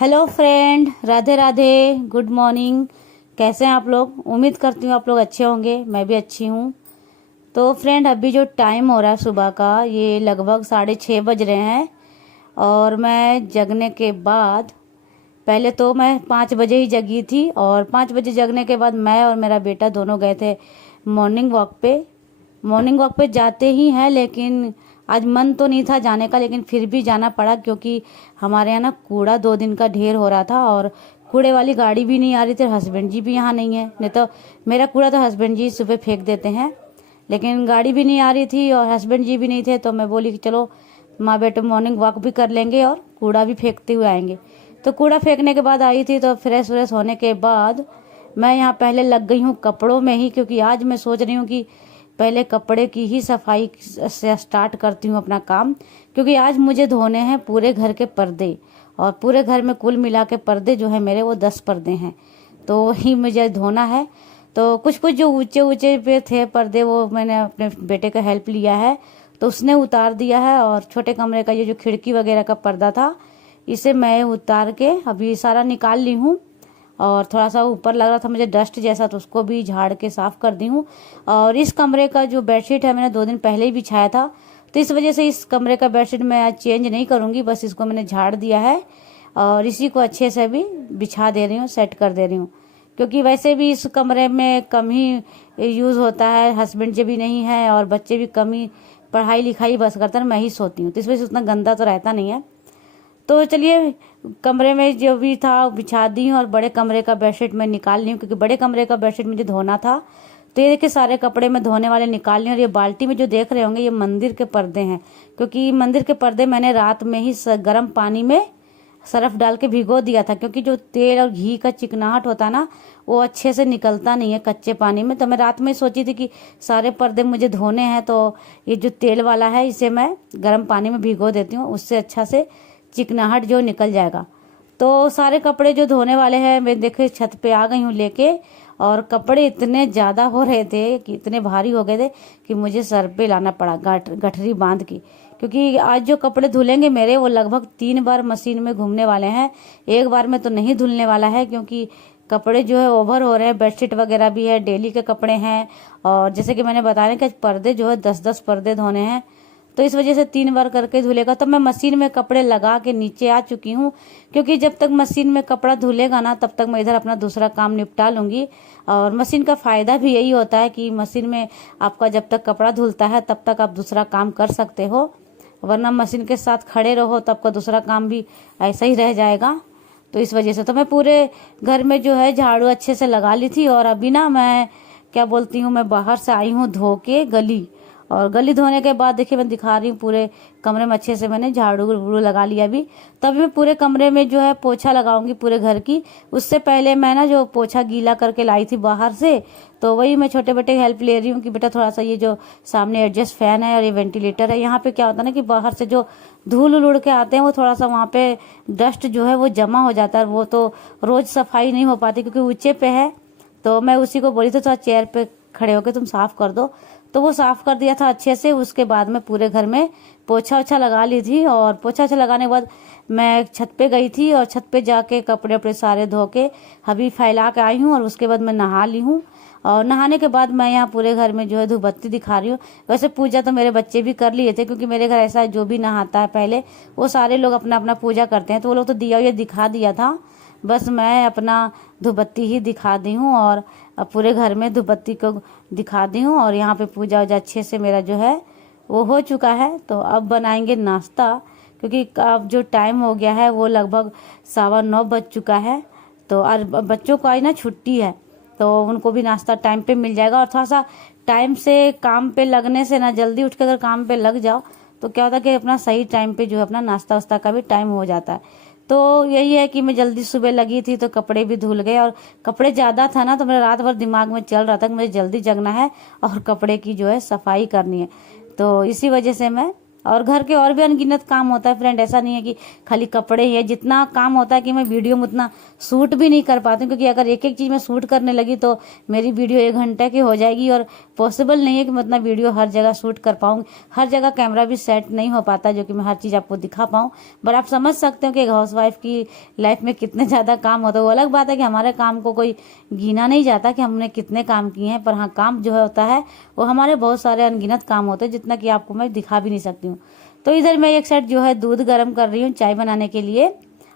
Hello friend, Radhe Radhe, good morning. कैसे हैं आप लोग? उम्मीद करती हूँ आप लोग अच्छे होंगे। मैं भी अच्छी हूँ। तो फ्रेंड, अभी जो टाइम हो रहा है सुबह का, ये लगभग 6:30 बज रहे हैं। और मैं जगने के बाद, पहले तो मैं 5 बजे ही जगी थी, और 5 बजे जगने के बाद मैं और मेरा बेटा दोनों गए थे मॉर्निंग वॉक पे। मॉर्निंग वॉक पे जाते ही हैं, लेकिन आज मन तो नहीं था जाने का, लेकिन फिर भी जाना पड़ा क्योंकि हमारे यहाँ ना कूड़ा 2 दिन का ढेर हो रहा था, और कूड़े वाली गाड़ी भी नहीं आ रही थी। हस्बैंड जी भी यहाँ नहीं है, नहीं तो मेरा कूड़ा तो हस्बैंड जी सुबह फेंक देते हैं, लेकिन गाड़ी भी नहीं आ रही थी और हस्बैंड जी भी नहीं थे। तो मैं बोली कि चलो माँ बेटे मॉर्निंग वॉक भी कर लेंगे और कूड़ा भी फेंकते हुए आएंगे। तो कूड़ा फेंकने के बाद आई थी, तो फ्रेश व्रेश होने के बाद मैं यहाँ पहले लग गई हूँ कपड़ों में ही, क्योंकि आज मैं सोच रही हूँ कि पहले कपड़े की ही सफाई से स्टार्ट करती हूँ अपना काम, क्योंकि आज मुझे धोने हैं पूरे घर के पर्दे। और पूरे घर में कुल मिला के पर्दे जो है मेरे, वो 10 पर्दे हैं, तो वही मुझे धोना है। तो कुछ कुछ जो ऊंचे ऊंचे पे थे पर्दे, वो मैंने अपने बेटे का हेल्प लिया है, तो उसने उतार दिया है। और छोटे कमरे का ये जो खिड़की वगैरह का पर्दा था, इसे मैं उतार के अभी सारा निकाल ली हूँ। और थोड़ा सा ऊपर लग रहा था मुझे डस्ट जैसा, तो उसको भी झाड़ के साफ कर दी हूँ। और इस कमरे का जो बेडशीट है, मैंने 2 दिन पहले ही बिछाया था, तो इस वजह से इस कमरे का बेडशीट मैं आज चेंज नहीं करूँगी, बस इसको मैंने झाड़ दिया है और इसी को अच्छे से भी बिछा दे रही हूँ, सेट कर दे रही हूँ। क्योंकि वैसे भी इस कमरे में कम ही यूज़ होता है, हस्बैंड जी भी नहीं है और बच्चे भी कम ही पढ़ाई लिखाई बस करते हैं, मैं ही सोती हूँ, तो इस वजह से उतना गंदा तो रहता नहीं है। तो चलिए, कमरे में जो भी था बिछा दी हूँ और बड़े कमरे का बेडशीट मैं निकाल ली हूँ, क्योंकि बड़े कमरे का बेडशीट मुझे धोना था। तो ये देखिए, सारे कपड़े मैं धोने वाले निकाल ली हूँ। और ये बाल्टी में जो देख रहे होंगे, ये मंदिर के पर्दे हैं, क्योंकि मंदिर के पर्दे मैंने रात में ही गर्म पानी में सरफ डाल के भिगो दिया था, क्योंकि जो तेल और घी का चिकनाहट होता है ना, वो अच्छे से निकलता नहीं है कच्चे पानी में। तो मैं रात में सोची थी कि सारे पर्दे मुझे धोने हैं, तो ये जो तेल वाला है इसे मैं गर्म पानी में भिगो देती हूँ, उससे अच्छा से चिकनाहट जो निकल जाएगा। तो सारे कपड़े जो धोने वाले हैं, मैं देखे छत पे आ गई हूँ लेके। और कपड़े इतने ज़्यादा हो रहे थे कि इतने भारी हो गए थे कि मुझे सर पे लाना पड़ा गठरी बांध की, क्योंकि आज जो कपड़े धुलेंगे मेरे, वो लगभग 3 बार मशीन में घूमने वाले हैं। एक बार में तो नहीं धुलने वाला है, क्योंकि कपड़े जो है ओवर हो रहे हैं, बेडशीट वगैरह भी है, डेली के कपड़े हैं। और जैसे कि मैंने बताया कि पर्दे जो है 10-10 पर्दे धोने हैं, तो इस वजह से 3 बार करके धुलेगा। तो मैं मशीन में कपड़े लगा के नीचे आ चुकी हूँ, क्योंकि जब तक मशीन में कपड़ा धुलेगा ना, तब तक मैं इधर अपना दूसरा काम निपटा लूँगी। और मशीन का फ़ायदा भी यही होता है कि मशीन में आपका जब तक कपड़ा धुलता है तब तक आप दूसरा काम कर सकते हो, वरना मशीन के साथ खड़े रहो तो आपका दूसरा काम भी ऐसा ही रह जाएगा। तो इस वजह से तो मैं पूरे घर में जो है झाड़ू अच्छे से लगा ली थी। और अभी ना मैं क्या बोलती हूँ, मैं बाहर से आई हूँ धो के गली, और गली धोने के बाद देखिए मैं दिखा रही हूँ, पूरे कमरे में अच्छे से मैंने झाड़ू लगा लिया। अभी तभी मैं पूरे कमरे में जो है पोछा लगाऊंगी पूरे घर की। उससे पहले मैं ना जो पोछा गीला करके लाई थी बाहर से, तो वही मैं छोटे बेटे की हेल्प ले रही हूँ कि बेटा थोड़ा सा ये जो सामने एडजस्ट फैन है और ये वेंटिलेटर है, यहाँ पे क्या होता है ना कि बाहर से जो धूल उड़ के आते हैं, वो थोड़ा सा वहाँ पे डस्ट जो है वो जमा हो जाता है। वो तो रोज सफाई नहीं हो पाती क्योंकि ऊंचे पे है। तो मैं उसी को बोली थी थोड़ा चेयर पे खड़े होकर तुम साफ कर दो, तो वो साफ कर दिया था अच्छे से। उसके बाद मैं पूरे घर में पोछा ओछा लगा ली थी, और पोछा ओछा लगाने के बाद मैं छत पे गई थी, और छत पे जाके कपड़े अपने सारे धो के अभी फैला के आई हूँ। और उसके बाद मैं नहा ली हूँ, और नहाने के बाद मैं यहाँ पूरे घर में जो है धूपबत्ती दिखा रही हूँ। वैसे पूजा तो मेरे बच्चे भी कर लिए थे, क्योंकि मेरे घर ऐसा जो भी नहाता है पहले, वो सारे लोग अपना अपना पूजा करते हैं, तो वो लोग तो दिया ये दिखा दिया था, बस मैं अपना धूपबत्ती ही दिखा दी हूँ। और पूरे घर में धूपबत्ती को दिखा दी हूँ, और यहाँ पे पूजा वूजा अच्छे से मेरा जो है वो हो चुका है। तो अब बनाएंगे नाश्ता, क्योंकि अब जो टाइम हो गया है वो लगभग 9:15 बज चुका है। तो और बच्चों को आज ना छुट्टी है, तो उनको भी नाश्ता टाइम पे मिल जाएगा। और थोड़ा सा टाइम से काम पे लगने से ना, जल्दी उठ के अगर काम पे लग जाओ तो क्या होता है कि अपना सही टाइम पे जो है अपना नाश्ता वास्ता का भी टाइम हो जाता है। तो यही है कि मैं जल्दी सुबह लगी थी, तो कपड़े भी धुल गए, और कपड़े ज़्यादा था ना, तो मेरा रात भर दिमाग में चल रहा था कि मुझे जल्दी जगना है और कपड़े की जो है सफाई करनी है। तो इसी वजह से मैं और घर के और भी अनगिनत काम होता है फ्रेंड, ऐसा नहीं है कि खाली कपड़े ही है। जितना काम होता है कि मैं वीडियो में उतना शूट भी नहीं कर पाती हूँ, क्योंकि अगर एक एक चीज़ मैं शूट करने लगी तो मेरी वीडियो 1 घंटे की हो जाएगी, और पॉसिबल नहीं है कि मैं उतना वीडियो हर जगह शूट कर पाऊँ। हर जगह कैमरा भी सेट नहीं हो पाता जो कि मैं हर चीज़ आपको दिखा पाऊँ। बट आप समझ सकते हो कि एक हाउसवाइफ की लाइफ में कितने ज़्यादा काम होता है। वो अलग बात है कि हमारे काम को कोई गिना नहीं जाता कि हमने कितने काम किए हैं, पर हाँ, काम जो है होता है वो हमारे बहुत सारे अनगिनत काम होते हैं, जितना कि आपको मैं दिखा भी नहीं सकती हूँ। तो इधर मैं एक साइड जो है दूध गर्म कर रही हूँ चाय बनाने के लिए,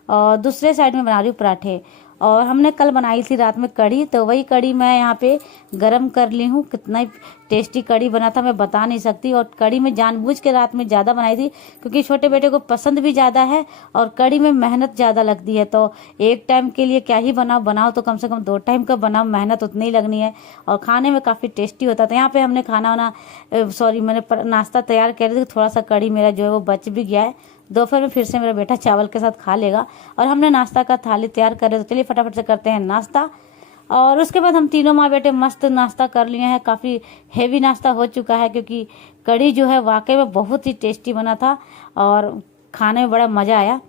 और दूसरे साइड में बना रही हूँ पराठे। और हमने कल बनाई थी रात में कढ़ी, तो वही कढ़ी मैं यहाँ पे गरम कर ली हूँ। कितना ही टेस्टी कढ़ी बना था मैं बता नहीं सकती। और कढ़ी में जानबूझ के रात में ज़्यादा बनाई थी, क्योंकि छोटे बेटे को पसंद भी ज़्यादा है और कढ़ी में मेहनत ज़्यादा लगती है। तो एक टाइम के लिए क्या ही बनाओ तो कम से कम 2 टाइम का बनाओ, मेहनत उतनी ही लगनी है। और खाने में काफ़ी टेस्टी होता था। यहाँ पे हमने मैंने नाश्ता तैयार कर रही थी, थोड़ा सा कढ़ी मेरा जो है वो बच भी गया है। दोपहर में फिर से मेरा बेटा चावल के साथ खा लेगा। और हमने नाश्ता का थाली तैयार कर रहे, तो चलिए फटाफट से करते हैं नाश्ता। और उसके बाद हम तीनों माँ बेटे मस्त नाश्ता कर लिए हैं। काफ़ी हेवी नाश्ता हो चुका है, क्योंकि कढ़ी जो है वाकई में बहुत ही टेस्टी बना था और खाने में बड़ा मज़ा आया।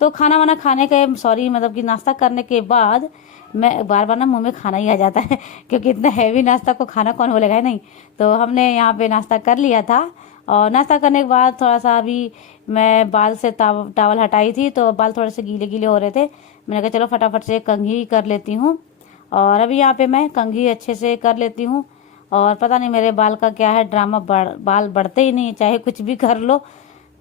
तो खाना वाना खाने के मतलब कि नाश्ता करने के बाद मैं बार बार ना मुंह में खाना ही आ जाता है, क्योंकि इतना हैवी नाश्ता को खाना कौन बोलेगा, है नहीं। तो हमने यहाँ पे नाश्ता कर लिया था, और नाश्ता करने के बाद थोड़ा सा अभी मैं बाल से टावल हटाई थी, तो बाल थोड़े से गीले गीले हो रहे थे। मैंने कहा चलो फटाफट से कंघी कर लेती हूँ। और अभी यहाँ पे मैं कंघी अच्छे से कर लेती हूँ। और पता नहीं मेरे बाल का क्या है ड्रामा, बाल बढ़ते ही नहीं, चाहे कुछ भी कर लो।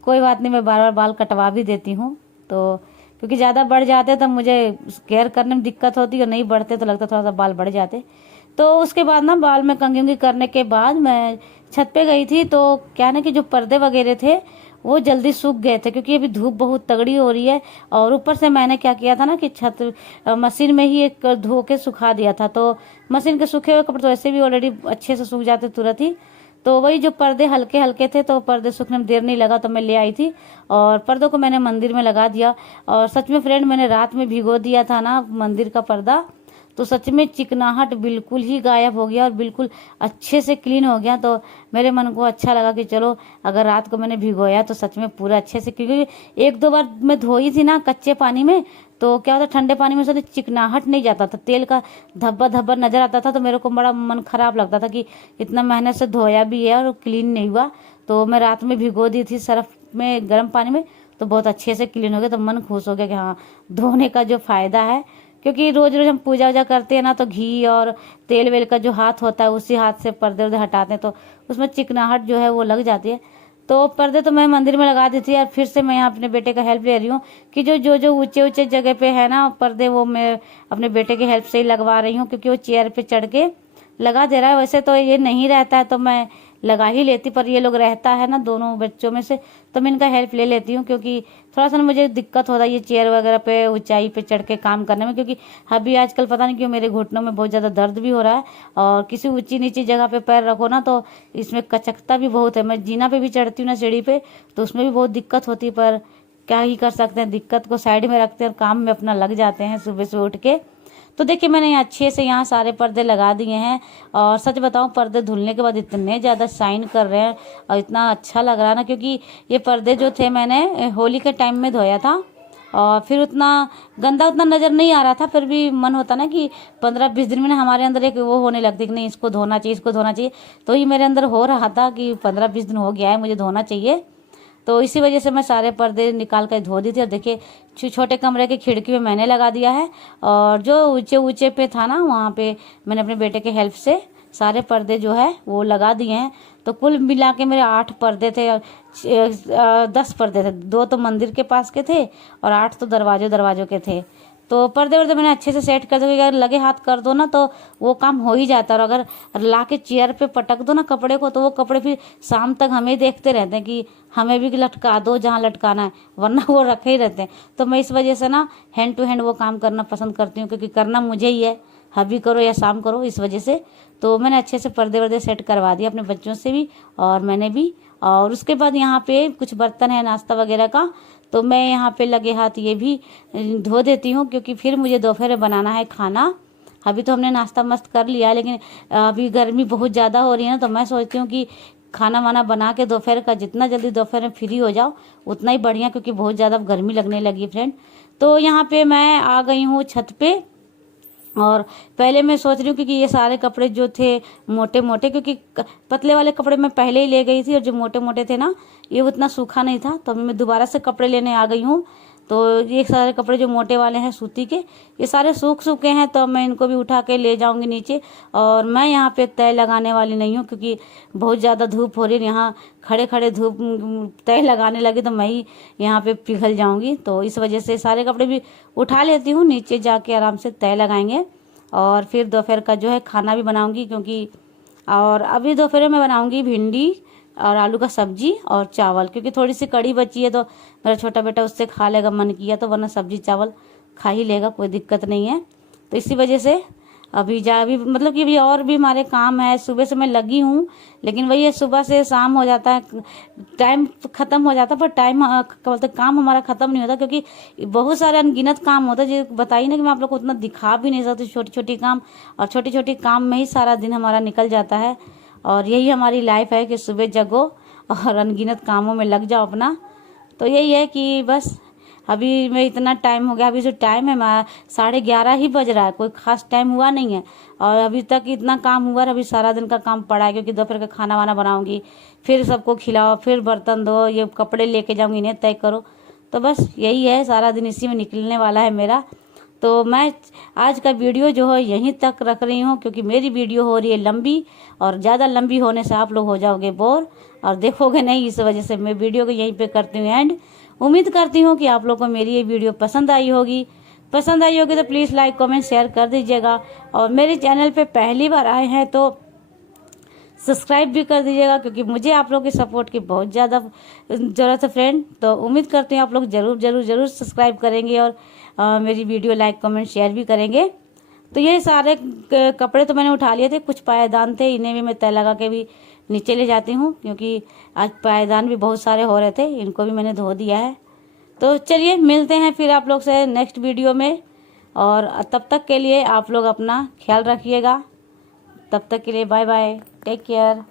कोई बात नहीं, मैं बार बार बाल कटवा भी देती हूँ। तो क्योंकि ज़्यादा बढ़ जाते तो मुझे केयर करने में दिक्कत होती है, और नहीं बढ़ते तो लगता थोड़ा सा बाल बढ़ जाते। तो उसके बाद ना बाल में कंघी करने के बाद मैं छत पे गई थी। तो क्या ना कि जो पर्दे वगैरह थे वो जल्दी सूख गए थे, क्योंकि अभी धूप बहुत तगड़ी हो रही है। और ऊपर से मैंने क्या किया था ना कि मशीन में ही एक धो के सुखा दिया था। तो मशीन के सूखे हुए कपड़े तो ऐसे भी ऑलरेडी अच्छे से सूख जाते तुरंत ही। तो वही जो पर्दे हल्के हल्के थे, तो पर्दे सूखने में देर नहीं लगा, तो मैं ले आई थी और पर्दों को मैंने मंदिर में लगा दिया। और सच में फ्रेंड, मैंने रात में भिगो दिया था ना मंदिर का पर्दा, तो सच में चिकनाहट बिल्कुल ही गायब हो गया और बिल्कुल अच्छे से क्लीन हो गया। तो मेरे मन को अच्छा लगा कि चलो अगर रात को मैंने भिगोया तो सच में पूरा अच्छे से, क्योंकि 1-2 बार मैं धोई थी ना कच्चे पानी में, तो क्या होता ठंडे पानी में से चिकनाहट नहीं जाता था, तेल का धब्बा धब्बा नजर आता था। तो मेरे को बड़ा मन खराब लगता था कि इतना मेहनत से धोया भी है और क्लीन नहीं हुआ। तो मैं रात में भिगो दी थी सर्फ में, गर्म पानी में, तो बहुत अच्छे से क्लीन हो गया। तो मन खुश हो गया कि हाँ, धोने का जो फायदा है, क्योंकि रोज रोज हम पूजा वूजा करते हैं ना, तो घी और तेल वेल का जो हाथ होता है उसी हाथ से पर्दे वर्दे हटाते हैं, तो उसमें चिकनाहट जो है वो लग जाती है। तो पर्दे तो मैं मंदिर में लगा दी थी, और फिर से मैं यहाँ अपने बेटे का हेल्प ले रही हूँ कि जो ऊंचे ऊंचे जगह पे है ना पर्दे, वो मैं अपने बेटे के हेल्प से ही लगवा रही हूँ, क्योंकि वो चेयर पे चढ़ के लगा दे रहा है। वैसे तो ये नहीं रहता है तो मैं लगा ही लेती, पर ये लोग रहता है ना दोनों बच्चों में से, तो मैं इनका हेल्प ले लेती हूँ, क्योंकि थोड़ा सा ना मुझे दिक्कत होता है ये चेयर वगैरह पे ऊंचाई पे चढ़ के काम करने में। क्योंकि अभी आजकल पता नहीं क्यों मेरे घुटनों में बहुत ज़्यादा दर्द भी हो रहा है, और किसी ऊंची नीची जगह पे पैर रखो ना तो इसमें कचकता भी बहुत है। मैं जीना पे भी चढ़ती हूँ ना सीढ़ी पे, तो उसमें भी बहुत दिक्कत होती है, पर क्या ही कर सकते हैं, दिक्कत को साइड में रखते हैं, काम में अपना लग जाते हैं सुबह से उठ के। तो देखिए मैंने अच्छे से यहाँ सारे पर्दे लगा दिए हैं, और सच बताऊँ पर्दे धुलने के बाद इतने ज़्यादा शाइन कर रहे हैं और इतना अच्छा लग रहा है ना, क्योंकि ये पर्दे जो थे मैंने होली के टाइम में धोया था, और फिर उतना गंदा उतना नज़र नहीं आ रहा था। फिर भी मन होता ना कि 15-20 दिन में ना हमारे अंदर एक वो होने लगती कि नहीं इसको धोना चाहिए, इसको धोना चाहिए। तो ये मेरे अंदर हो रहा था कि 15-20 दिन हो गया है, मुझे धोना चाहिए। तो इसी वजह से मैं सारे पर्दे निकाल कर धो दी थी। और देखिए छोटे कमरे की खिड़की में मैंने लगा दिया है, और जो ऊंचे ऊंचे पे था ना वहाँ पे मैंने अपने बेटे के हेल्प से सारे पर्दे जो है वो लगा दिए हैं। तो कुल मिला के मेरे 8 पर्दे थे, 10 पर्दे थे, 2 तो मंदिर के पास के थे और 8 तो दरवाजों के थे। तो पर्दे वर्दे मैंने अच्छे से सेट कर दिए, अगर लगे हाथ कर दो ना तो वो काम हो ही जाता है। और अगर ला के चेयर पे पटक दो ना कपड़े को, तो वो कपड़े फिर शाम तक हमें देखते रहते हैं कि हमें भी लटका दो जहाँ लटकाना है, वरना वो रखे ही रहते हैं। तो मैं इस वजह से ना हैंड टू हैंड वो काम करना पसंद करती हूँ, क्योंकि करना मुझे ही है, अभी करो या शाम करो, इस वजह से। तो मैंने अच्छे से पर्दे वर्दे सेट करवा दिए अपने बच्चों से भी और मैंने भी। और उसके बाद यहाँ पे कुछ बर्तन है नाश्ता वगैरह का, तो मैं यहाँ पे लगे हाथ ये भी धो देती हूँ, क्योंकि फिर मुझे दोपहर में बनाना है खाना। अभी तो हमने नाश्ता मस्त कर लिया, लेकिन अभी गर्मी बहुत ज़्यादा हो रही है ना, तो मैं सोचती हूँ कि खाना वाना बना के दोपहर का जितना जल्दी दोपहर में फ्री हो जाओ उतना ही बढ़िया, क्योंकि बहुत ज़्यादा गर्मी लगने लगी फ्रेंड। तो यहाँ पे मैं आ गई हूँ छत पे, और पहले मैं सोच रही हूँ क्योंकि ये सारे कपड़े जो थे मोटे मोटे, क्योंकि पतले वाले कपड़े मैं पहले ही ले गई थी और जो मोटे मोटे थे ना ये उतना सूखा नहीं था, तो अभी मैं दोबारा से कपड़े लेने आ गई हूँ। तो ये सारे कपड़े जो मोटे वाले हैं सूती के, ये सारे सूख सूखे हैं, तो मैं इनको भी उठा के ले जाऊंगी नीचे। और मैं यहाँ पे तय लगाने वाली नहीं हूँ क्योंकि बहुत ज़्यादा धूप हो रही है, यहाँ खड़े खड़े धूप तय लगाने लगे तो मैं ही यहाँ पे पिघल जाऊंगी। तो इस वजह से सारे कपड़े भी उठा लेती हूँ, नीचे जाके आराम से तय लगाएंगे और फिर दोपहर का जो है खाना भी बनाऊंगी। क्योंकि और अभी दोपहर में बनाऊंगी भिंडी और आलू का सब्जी और चावल, क्योंकि थोड़ी सी कड़ी बची है तो मेरा छोटा बेटा उससे खा लेगा, मन किया तो, वरना सब्जी चावल खा ही लेगा, कोई दिक्कत नहीं है। तो इसी वजह से अभी मतलब कि अभी और भी हमारे काम है, सुबह से मैं लगी हूँ, लेकिन वही है सुबह से शाम हो जाता है, टाइम खत्म हो जाता है, पर टाइम बोलते काम हमारा खत्म नहीं होता, क्योंकि बहुत सारे अनगिनत काम होता है जो बताइए ना कि मैं आप लोग को उतना दिखा भी नहीं सकती। छोटी छोटी काम और छोटी छोटी काम में ही सारा दिन हमारा निकल जाता है, और यही हमारी लाइफ है कि सुबह जगो और अनगिनत कामों में लग जाओ अपना। तो यही है कि बस अभी मैं इतना टाइम हो गया, अभी जो टाइम है मैं 11:30 ही बज रहा है, कोई खास टाइम हुआ नहीं है, और अभी तक इतना काम हुआ है। अभी सारा दिन का काम पड़ा है, क्योंकि दोपहर का खाना वाना बनाऊंगी, फिर सबको खिलाओ, फिर बर्तन धो, ये कपड़े लेके जाऊंगी, इन्हें तय करो। तो बस यही है, सारा दिन इसी में निकलने वाला है मेरा। तो मैं आज का वीडियो जो है यहीं तक रख रही हूँ, क्योंकि मेरी वीडियो हो रही है लंबी, और ज़्यादा लंबी होने से आप लोग हो जाओगे बोर और देखोगे नहीं, इस वजह से मैं वीडियो को यहीं पे करती हूँ एंड। उम्मीद करती हूँ कि आप लोग को मेरी ये वीडियो पसंद आई होगी तो प्लीज़ लाइक कमेंट शेयर कर दीजिएगा, और मेरे चैनल पे पहली बार आए हैं तो सब्सक्राइब भी कर दीजिएगा, क्योंकि मुझे आप लोगों की सपोर्ट की बहुत ज़्यादा ज़रूरत है फ्रेंड। तो उम्मीद करती हूँ आप लोग ज़रूर सब्सक्राइब करेंगे और मेरी वीडियो लाइक कमेंट शेयर भी करेंगे। तो ये सारे कपड़े तो मैंने उठा लिए थे, कुछ पायदान थे, इन्हें भी मैं तय लगा के भी नीचे ले जाती हूँ, क्योंकि आज पायदान भी बहुत सारे हो रहे थे, इनको भी मैंने धो दिया है। तो चलिए मिलते हैं फिर आप लोग से नेक्स्ट वीडियो में, और तब तक के लिए आप लोग अपना ख्याल रखिएगा। तब तक के लिए बाय बाय, टेक केयर।